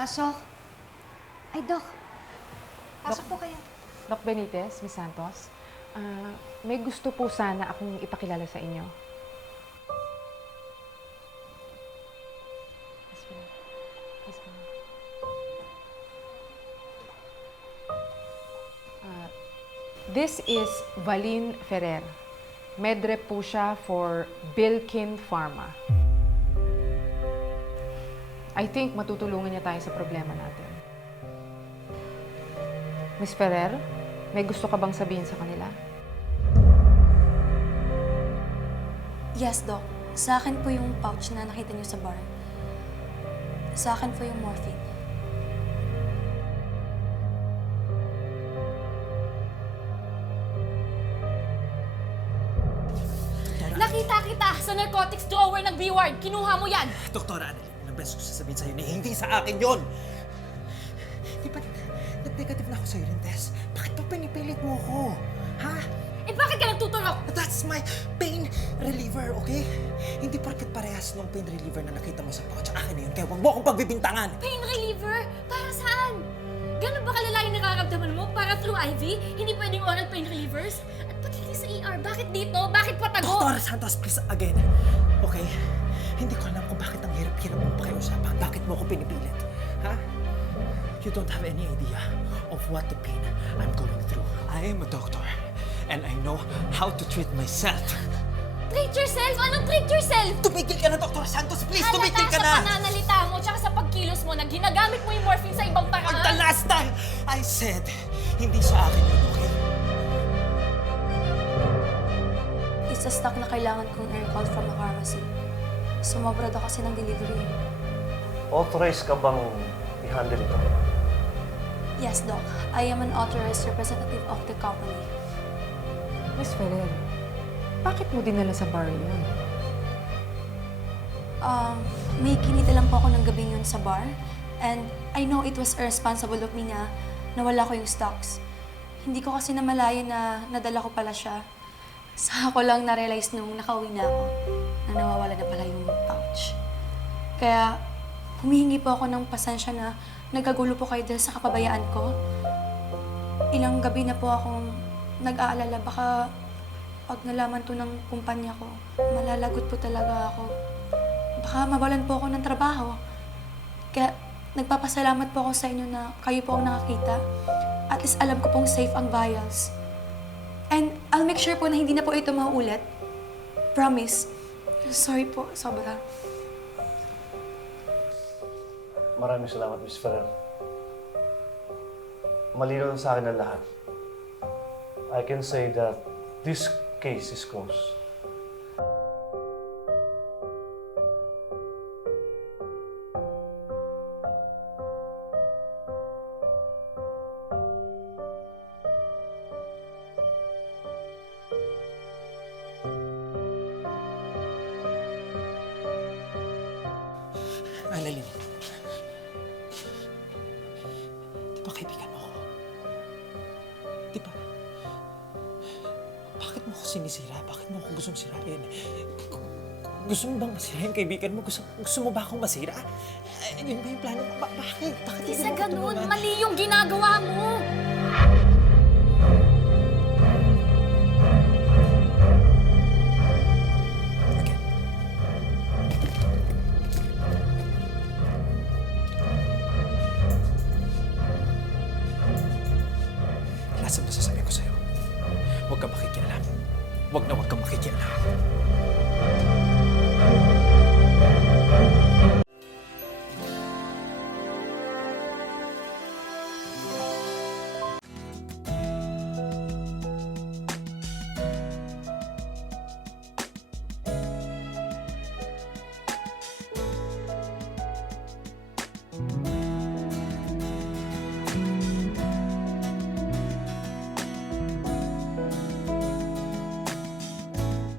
Pasok. Ay, Doc. Pasok po kayo. Doc Benitez, Miss Santos, may gusto po sana akong ipakilala sa inyo. Yes, ma'am. Yes, ma'am. This is Valin Ferrer. Medrep po siya for Bilkin Pharma. I think matutulungan niya tayo sa problema natin. Miss Ferrer, may gusto ka bang sabihin sa kanila? Yes, Doc. Sa akin po yung pouch na nakita niyo sa bar. Sa akin po yung morphine. Nakita kita sa narcotics drawer ng B-Ward. Kinuha mo yan. Doktora Annalyn, ilang beses ko sasabihin sa'yo na hindi sa akin yon. Di ba, nag-negative na ako sa'yo rin, Tess? Bakit pa pinipilit mo ako? Ha? Eh bakit ka nagtuturok? That's my pain reliever, okay? Hindi porket parehas ng pain reliever na nakita mo sa pouch. Akin na yun, kaya huwag mo akong pagbibintangan. Pain reliever? Para saan? Ganun ba kalala yung nararamdaman mo? Para through IV? Hindi pwedeng oral pain relievers? At pati hindi sa ER. Bakit dito? Bakit patago? Dr. Santos, please, again. Okay? Hindi ko alam kung bakit ang hirap-hirap mong pakiusapan. Bakit mo ako pinipilit? Ha? You don't have any idea of what the pain I'm going through. I am a doctor, and I know how to treat myself. Treat yourself? Anong treat yourself? Tumigil ka na, Dr. Santos! Please, tumigil Halata ka sa na! pananalita mo tsaka sa pagkilos mo na ginagamit mo yung morphine sa ibang For paraan. the last time, I said, hindi sa akin yun, okay? Isa stock na kailangan kong i-recall from the pharmacy. Sumobra daw kasi ng delivery. Authorized ka bang i-handle ito? Yes, Doc. I am an authorized representative of the company. Miss Ferrer, bakit mo dinala sa bar yun? May kinita lang po ako ng gabi yun sa bar. And I know it was irresponsible of me na nawala ko yung stocks. Hindi ko kasi namalayan na nadala ko pala siya. Saka ko lang na-realize nung nakauwi na ako na nawawala na pala yung pouch. Kaya humihingi po ako ng pasensya na nagkagulo po kayo dahil sa kapabayaan ko. Ilang gabi na po akong nag-aalala. Baka pag nalaman to ng kumpanya ko, malalagot po talaga ako. Baka mawalan po ako ng trabaho. Kaya nagpapasalamat po ako sa inyo na kayo po ang nakakita. At least alam ko pong safe ang vials. And I'll make sure po na hindi na po ito mauulit. Promise. Sorry po, sobra. Maraming salamat, Miss Ferrer. Malinaw na sa akin ang lahat. I can say that this case is closed. Annalyn, di ba kaibigan mo ako? Di ba? Bakit mo ako sinisira? Bakit mo ako gustong sirain? Gusto mo bang masira yung kaibigan mo? Gusto mo ba akong masira? Yun ba yung plano mo? Bakit? Bakit Hindi hindi sa mo ako ganun. tulungan? Mali yung ginagawa mo. Okay. Last na sasabihin ko sa'yo. Huwag kang makikialam. Huwag na huwag kang makikialam.